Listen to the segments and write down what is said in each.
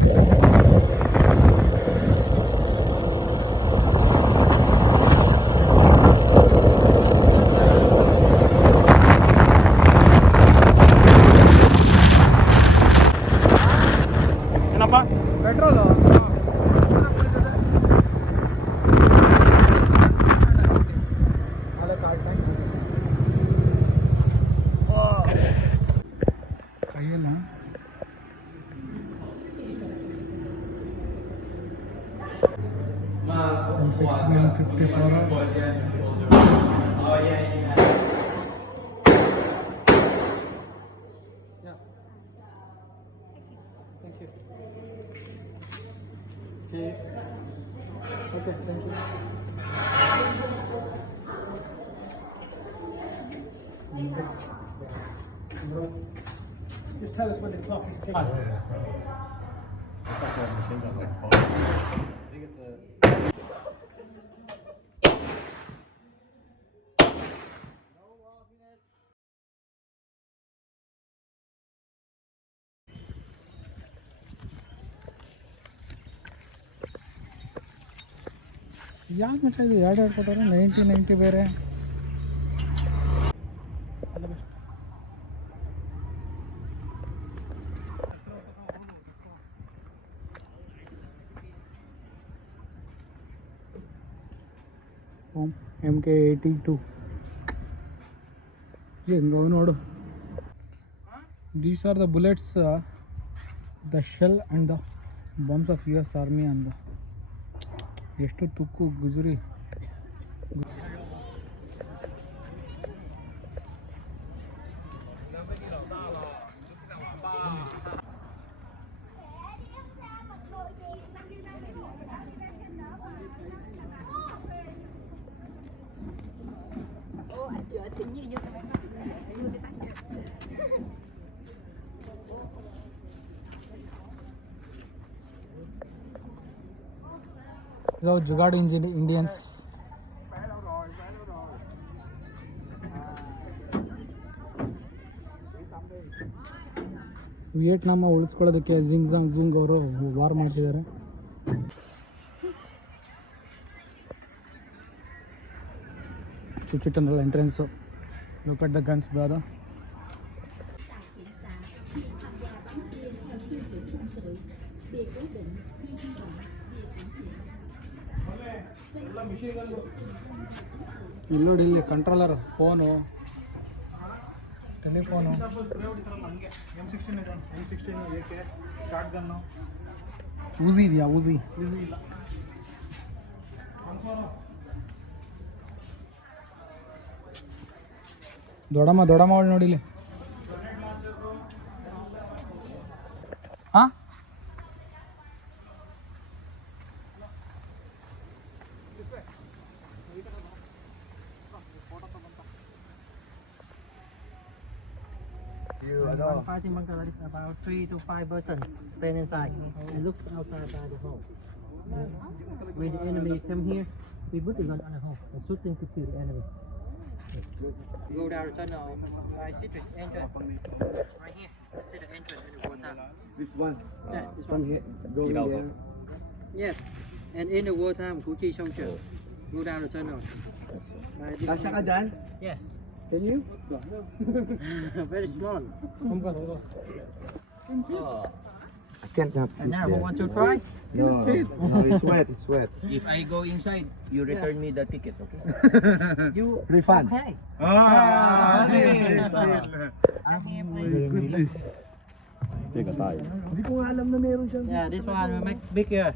Okay, thank you. Just tell us when the clock is ticking. ಯಾಕೆ ಮಚ್ಚ ಇದು ಎರಡು ಕೊಟ್ಟರು 90 ಬೇರೆ MK82 ಹೆಂಗವ ನೋಡು. These are the bullets, the shell and the bombs of US Army and the ಎಷ್ಟು ತುಕ್ಕು ಗುಜರಿ. जुगाड़ इंडियंस ವಿಯೆಟ್ನಾಮ್ ಉಳಿಸ್ಕೊಳ್ಳೋದಕ್ಕೆ ಜಿಂಗ್ ಜೂಂಗ್ ಅವರು ವಾರ್ ಮಾಡ್ತಿದ್ದಾರೆ. ಚುಚ್ಚಿಟ್ಟನಲ್ಲ entrance. Look at the guns brother. ಇಲ್ಲಿ ನೋಡಿ, ಇಲ್ಲಿ ಕಂಟ್ರೋಲರ್, ಫೋನು, ಟೆಲಿಫೋನು, ಊಸಿ ಇದೆಯಾ? ಊಸಿ ದೊಡ್ಡಮ್ಮ ಅವಳು ನೋಡಿ ಇಲ್ಲಿ. ಹಾಂ, One fighting bunker that is about 3 to 5 persons stand inside and look outside by the hole. When the enemy come here, we put the gun on the hole and shooting to kill the enemy. Go down the tunnel. I see this entrance right here. I see the entrance in the water. This one? Yeah, this one here. Go in there. Yes, and in the wartime, Củ Chi soldier go down the tunnel. Kasha ka dyan? Yeah. Can you? Very small. I can't have And now, want to try? No, it's wet, it's wet. If I go inside, you return me the ticket, okay? You Refund. okay? Teka tayo. Hindi ko alam na meron siyang. Yeah, this one will make bigger.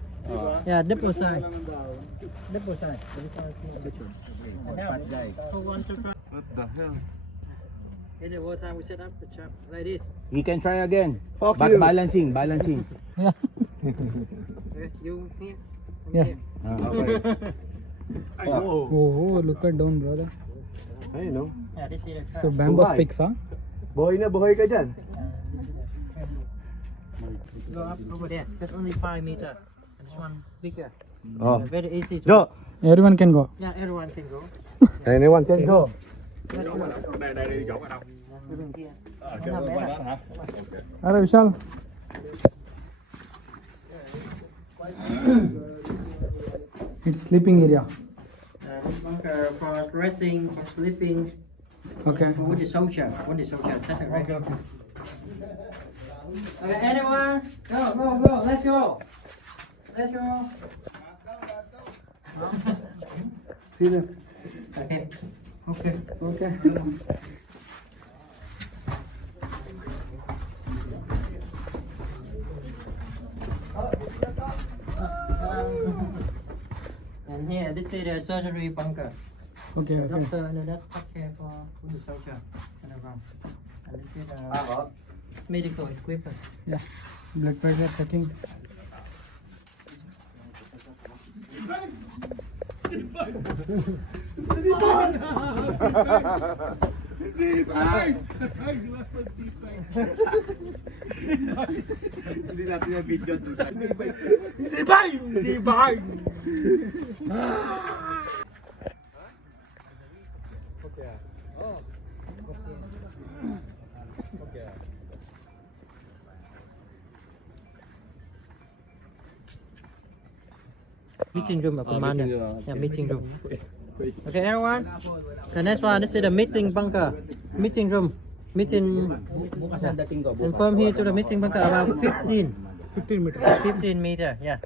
Yeah, dip aside. Dip aside. This one is more bigger. And now, who wants to try? What the hell? In the wartime, we set up the trap like this. We can try again. Fuck But you. balancing. Okay, you here. I'm Yeah. here. Okay. Oh, look at down brother. I know. Yeah, this is the trap. So bamboo Buhay. sticks, huh? Buhay na buhay ka dyan. Go up over there. That's only 5 meters. And this one bigger. Oh. Very easy to. Go. Everyone can go. Yeah, everyone can go. Anyone can go. Let's go. Even here. Not bad. अरे विशाल It's sleeping area. This bunker for resting, for sleeping. Okay. For the soldier. That's it, right? Okay, anyone? Go. Let's go. See them. Okay. Okay. And here, this is the surgery bunker. Okay. The Okay. doctor and the nurse take care for the soldier and around. And this is the medical equipment. Yeah. Blood pressure checking. Meeting room of commander. Yeah, meeting room. Okay, everyone. The next one, this is the meeting bunker. Meeting room. Meeting. Yeah. And from here to the meeting bunker about 15 meters. 15 meter, yeah.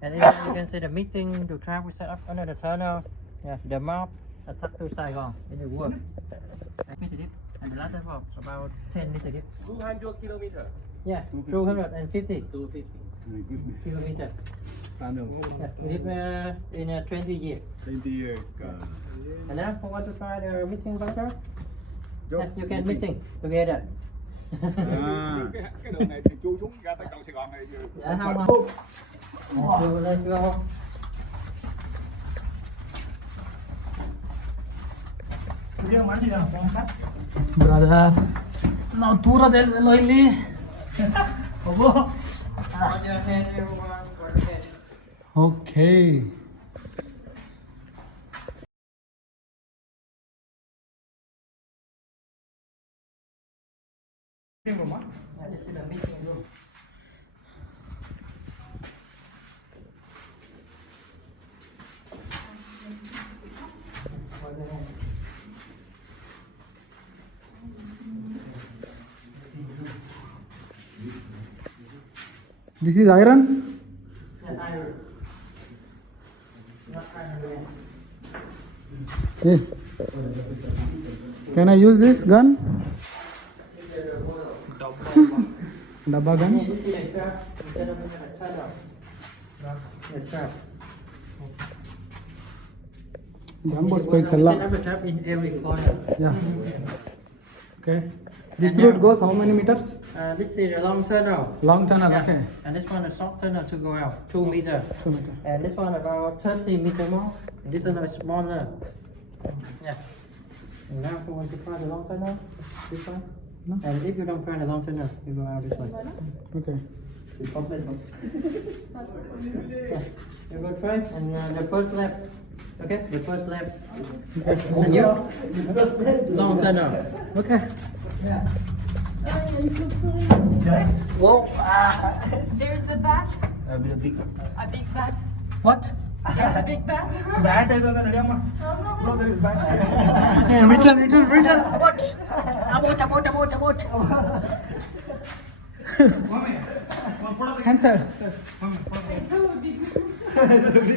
And in there you can see the meeting, the track we set up under the tunnel. Yeah, the map attack to Saigon in the work. 8 meter deep. And the latter one about 10 meter deep. 200 kilometers. Yeah, 250 kilometers. Yeah, we live in 20 years. 20 years. And now, who want to try the meeting bunker? Yeah, you can meeting together. Cái đường này thì chui xuống ra tới cầu Sài Gòn này. Yeah, how much? Let's go. Yes, brother. Now Tura del Velo ಇಲ್ಲಿ. Put your hand everyone for the head. Okay. Yeah, this is the meeting room. This is iron. Yeah, iron. Not iron man. Hey. Can I use this gun? Dabba Yeah, gun. this is a trap. Instead of a tunnel. The trap. Jumbo We spikes set alla. up a trap in every corner. Yeah. Okay. This And route now- goes how many meters? This is a long tunnel. Long tunnel. Yeah. Okay. And this one a short tunnel to go out, 2 meter. 2 meter. And this one about 30 meter more. And this one is smaller. Yeah. And now if you want to try the long tunnel, this one. No. And if you don't try the long tunnel, you go out this one. Okay. Yeah. You go try and the first lap. Okay, the first lap. Okay. And you long tunnel. Okay. There's the bat. A big. A big bat. What? There's a big bat. Bat is on the Bro, there is bat. Hey, Richard. Abort. Cancel.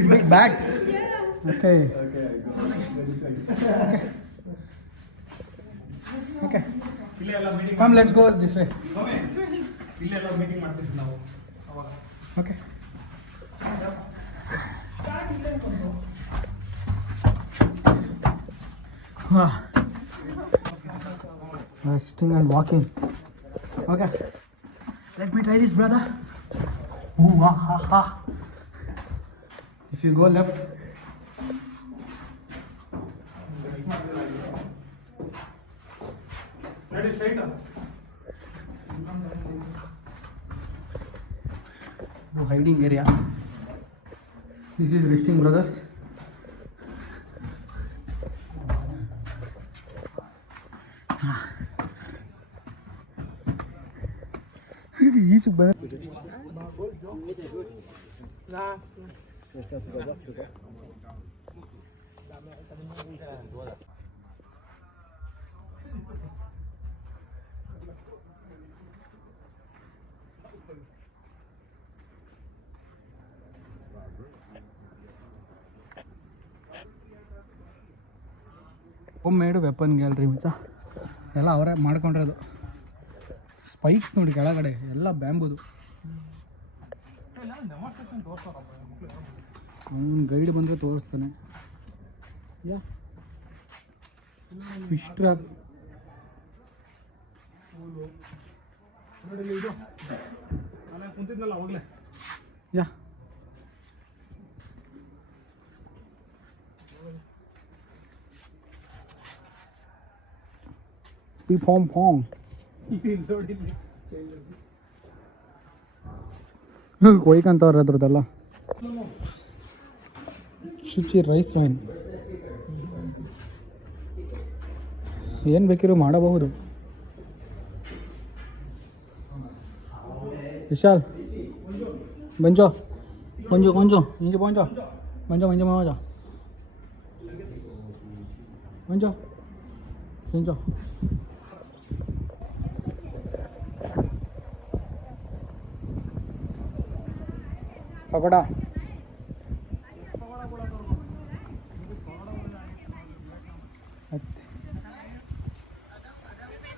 Big bat. Okay. Okay. Come, let's go this way. Okay. Resting and walking. Okay. Let me try this, brother. Ooh, ha. If you go left. The hiding area. This is resting, brothers. Home made weapon gallery ಮಚ್ಚ ಎಲ್ಲ ಅವರೇ ಮಾಡ್ಕೊಂಡಿರೋದು. Spikes ನೋಡಿ ಕೆಳಗಡೆ ಎಲ್ಲ ಬ್ಯಾಂಬುದು. ಅವ್ನು guide ಬಂದರೆ ತೋರಿಸ್ತಾನೆ. ಯಾ ಫಿಶ್ ಟ್ರ್ಯಾಪ್ ಕುಂತಿದ್ನಲ್ಲ ಅವಾಗಲೇ. ಯಾ ಫಾಂಗ್ ಕೊಯ್ಕಂತವ್ರೆ ಅದ್ರದ್ದೆಲ್ಲ. ಶುಚಿ ರೈಸ್ ವೈನ್ ಏನು ಬೇಕಿರೋ ಮಾಡಬಹುದು. ವಿಶಾಲ್ ಬಂಜೋ ಕೊಂಜು ಕೊಂಜು ಇಂಜು ಬಂಜೋ ಬಂಜೋ ಮಂಜು ಮಾವಜ ಬಂಜೋ ಇಂಜೋ. ಪಕೋಡ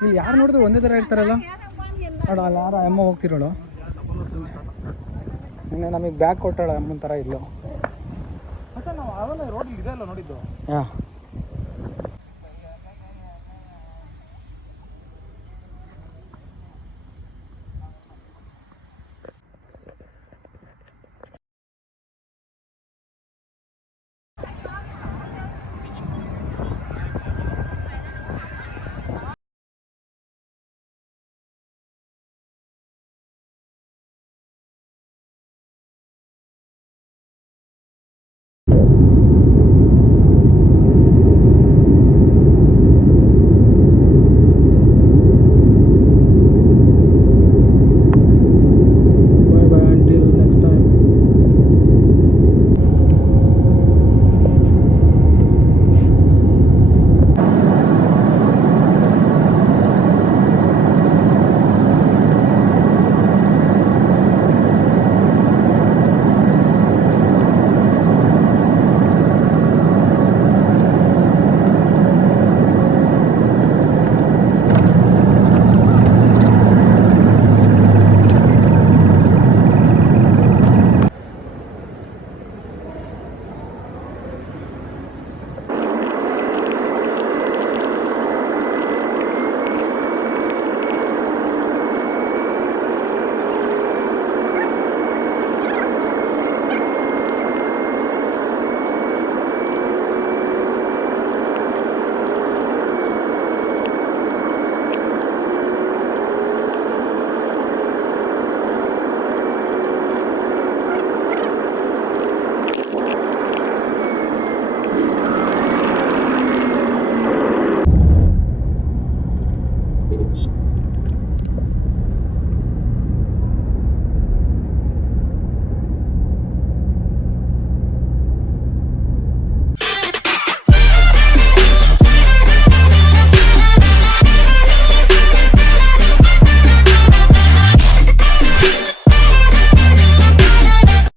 ಇಲ್ಲಿ ಯಾರು ನೋಡಿದ್ರು ಒಂದೇ ಥರ ಇರ್ತಾರಲ್ಲ. ನೋಡು ಅಲ್ಲಿ ಯಾರು ಅಮ್ಮ ಹೋಗ್ತಿರೋಳು. ಇನ್ನು ನಮಗೆ ಬ್ಯಾಗ್ ಕೊಟ್ಟಾಳ ಅಮ್ಮನ ಥರ ಇಲ್ಲೋ. ನಾವು ಅವನ್ನ ರೋಡ್ ಇದೆ ಅಲ್ಲ ನೋಡಿದ್ದು. ಯಾ